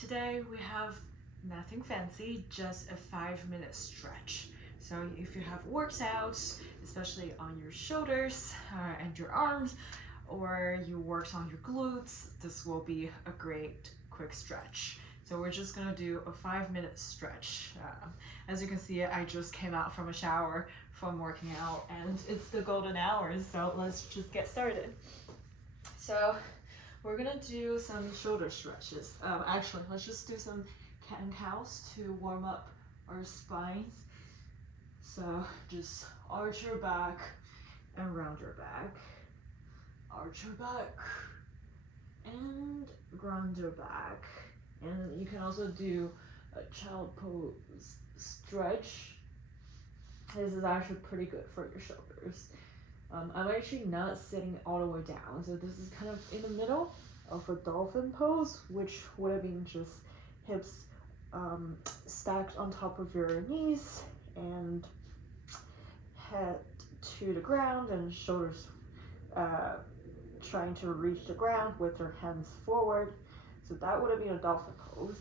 Today we have nothing fancy, just a 5-minute stretch. So if you have worked out, especially on your shoulders and your arms, or you worked on your glutes, this will be a great quick stretch. So we're just gonna do a 5-minute stretch. As you can see, I just came out from a shower from working out and it's the golden hours, so let's just get started. So we're gonna do some shoulder stretches. Actually, let's just do some cat and cows to warm up our spines. So just arch your back and round your back. Arch your back and ground your back. And you can also do a child pose stretch. This is actually pretty good for your shoulders. I'm actually not sitting all the way down, so this is kind of in the middle of a dolphin pose, which would have been just hips stacked on top of your knees and head to the ground and shoulders trying to reach the ground with your hands forward. So that would have been a dolphin pose.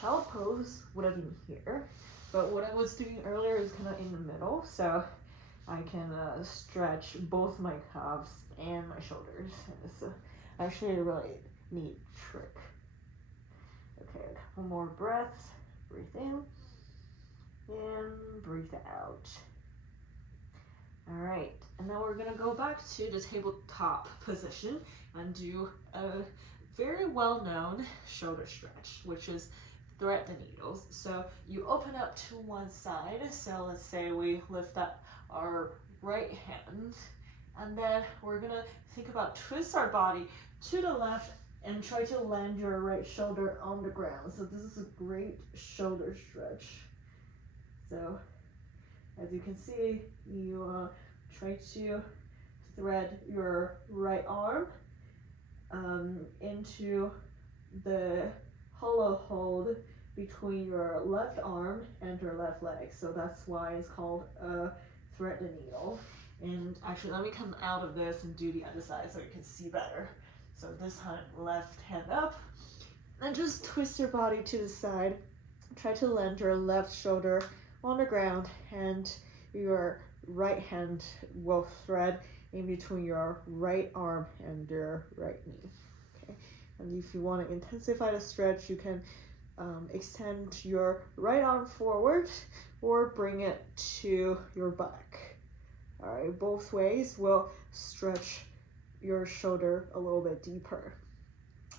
Child pose would have been here, but what I was doing earlier is kind of in the middle, so I can stretch both my calves and my shoulders. It's actually a really neat trick. Okay, a couple more breaths. Breathe in and breathe out. All right, and now we're gonna go back to the tabletop position and do a very well-known shoulder stretch, which is thread the needles. So you open up to one side. So let's say we lift up our right hand, and then we're gonna think about twist our body to the left and try to land your right shoulder on the ground. So this is a great shoulder stretch. So as you can see, you try to thread your right arm into the hollow hold between your left arm and your left leg. So that's why it's called a thread the needle. And actually, let me come out of this and do the other side so you can see better. So this time, left hand up, and just twist your body to the side. Try to land your left shoulder on the ground, and your right hand will thread in between your right arm and your right knee. Okay, and if you want to intensify the stretch, you can extend your right arm forward or bring it to your back. All right, both ways will stretch your shoulder a little bit deeper.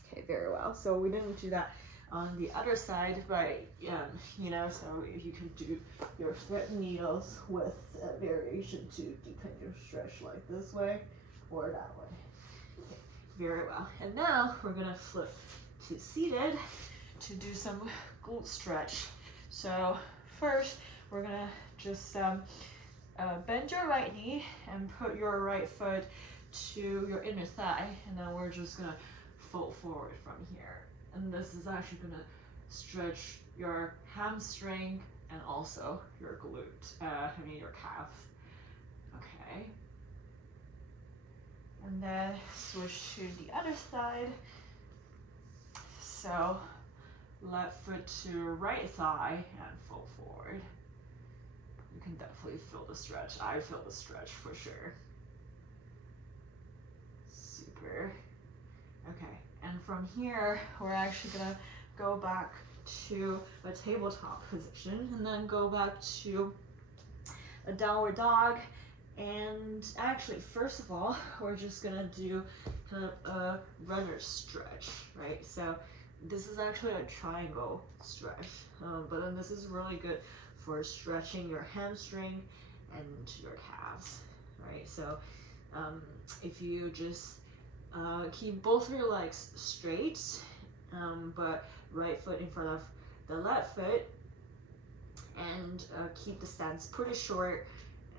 Okay, very well. So we didn't do that on the other side, but so if you can do your thread needles with a variation to deepen your stretch like this way or that way. Okay, very well. And now we're gonna flip to seated to do some glute stretch. So first, we're gonna just bend your right knee and put your right foot to your inner thigh, and then we're just gonna fold forward from here. And this is actually gonna stretch your hamstring and also your glute, your calf. Okay. And then switch to the other side. So left foot to right thigh and fold forward. You can definitely feel the stretch. I feel the stretch for sure. Super. Okay, and from here, we're actually gonna go back to a tabletop position and then go back to a downward dog. And actually, first of all, we're just gonna do kind of a runner stretch, right? So this is actually a triangle stretch, but then this is really good for stretching your hamstring and your calves, right? So if you just keep both of your legs straight, but right foot in front of the left foot, and keep the stance pretty short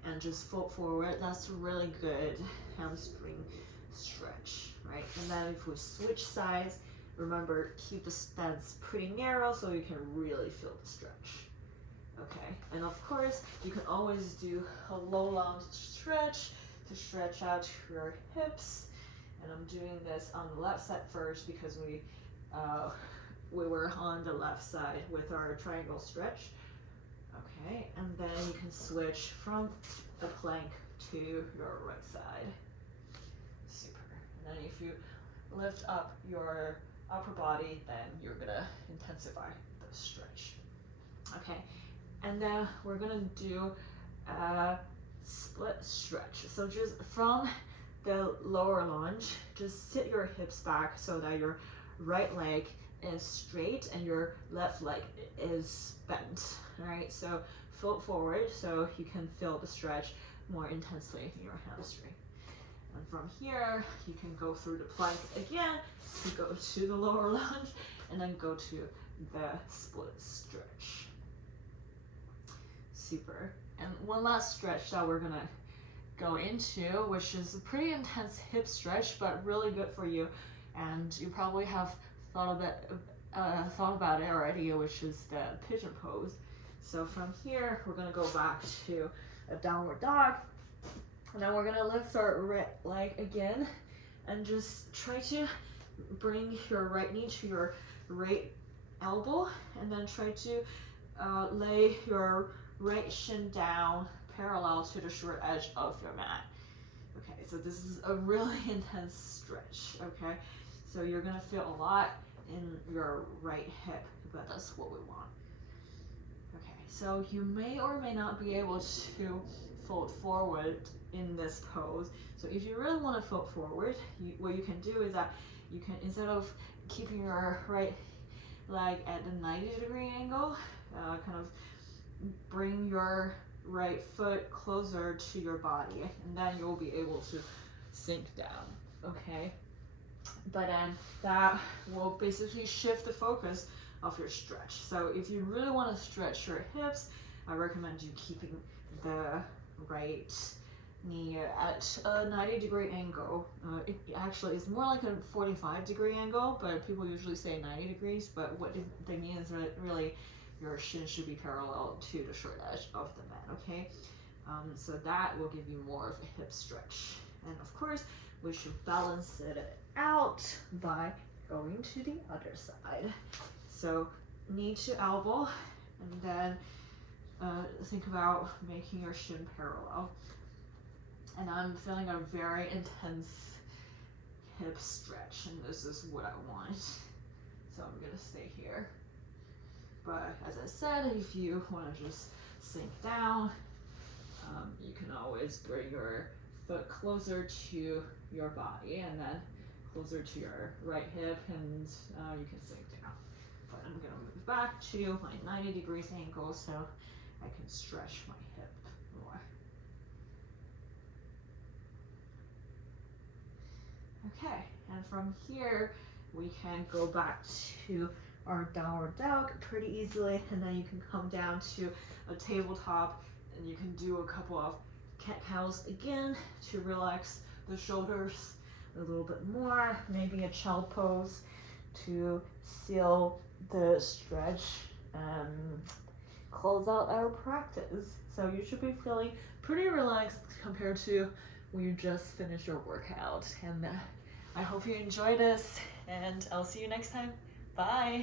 and just fold forward. That's a really good hamstring stretch, right? And then if we switch sides, remember, keep the stance pretty narrow so you can really feel the stretch. Okay, and of course, you can always do a low lunge stretch to stretch out your hips. And I'm doing this on the left side first because we were on the left side with our triangle stretch. Okay, and then you can switch from the plank to your right side. Super. And then if you lift up your upper body, then you're gonna intensify the stretch. Okay, and then we're gonna do a split stretch. So just from the lower lunge, just sit your hips back so that your right leg is straight and your left leg is bent. All right, so fold forward so you can feel the stretch more intensely in your hamstring. And from here, you can go through the plank again to go to the lower lunge and then go to the split stretch. Super. And one last stretch that we're gonna go into, which is a pretty intense hip stretch, but really good for you. And you probably have thought about it already, which is the pigeon pose. So from here, we're gonna go back to a downward dog. And then we're gonna lift our right leg again and just try to bring your right knee to your right elbow and then try to lay your right shin down parallel to the short edge of your mat. Okay, so this is a really intense stretch, okay? So you're gonna feel a lot in your right hip, but that's what we want. Okay, so you may or may not be able to fold forward in this pose. So if you really want to fold forward, what you can do is that you can, instead of keeping your right leg at a 90-degree angle, kind of bring your right foot closer to your body, and then you'll be able to sink down, okay? But then that will basically shift the focus of your stretch. So if you really want to stretch your hips, I recommend you keeping the right knee at a 90-degree angle. It actually is more like a 45-degree angle, but people usually say 90 degrees, but what they mean is that really your shin should be parallel to the short edge of the mat, okay? So that will give you more of a hip stretch. And of course, we should balance it out by going to the other side. So knee to elbow, and then think about making your shin parallel. And I'm feeling a very intense hip stretch, and this is what I want. So I'm gonna stay here. But as I said, if you wanna just sink down, you can always bring your foot closer to your body and then closer to your right hip, and you can sink down. But I'm gonna move back to my 90 degrees angle so I can stretch my hip more. Okay, and from here, we can go back to our downward dog pretty easily, and then you can come down to a tabletop, and you can do a couple of cat-cows again to relax the shoulders a little bit more, maybe a child pose to seal the stretch and close out our practice. So you should be feeling pretty relaxed compared to when you just finished your workout. And I hope you enjoy this, and I'll see you next time. Bye.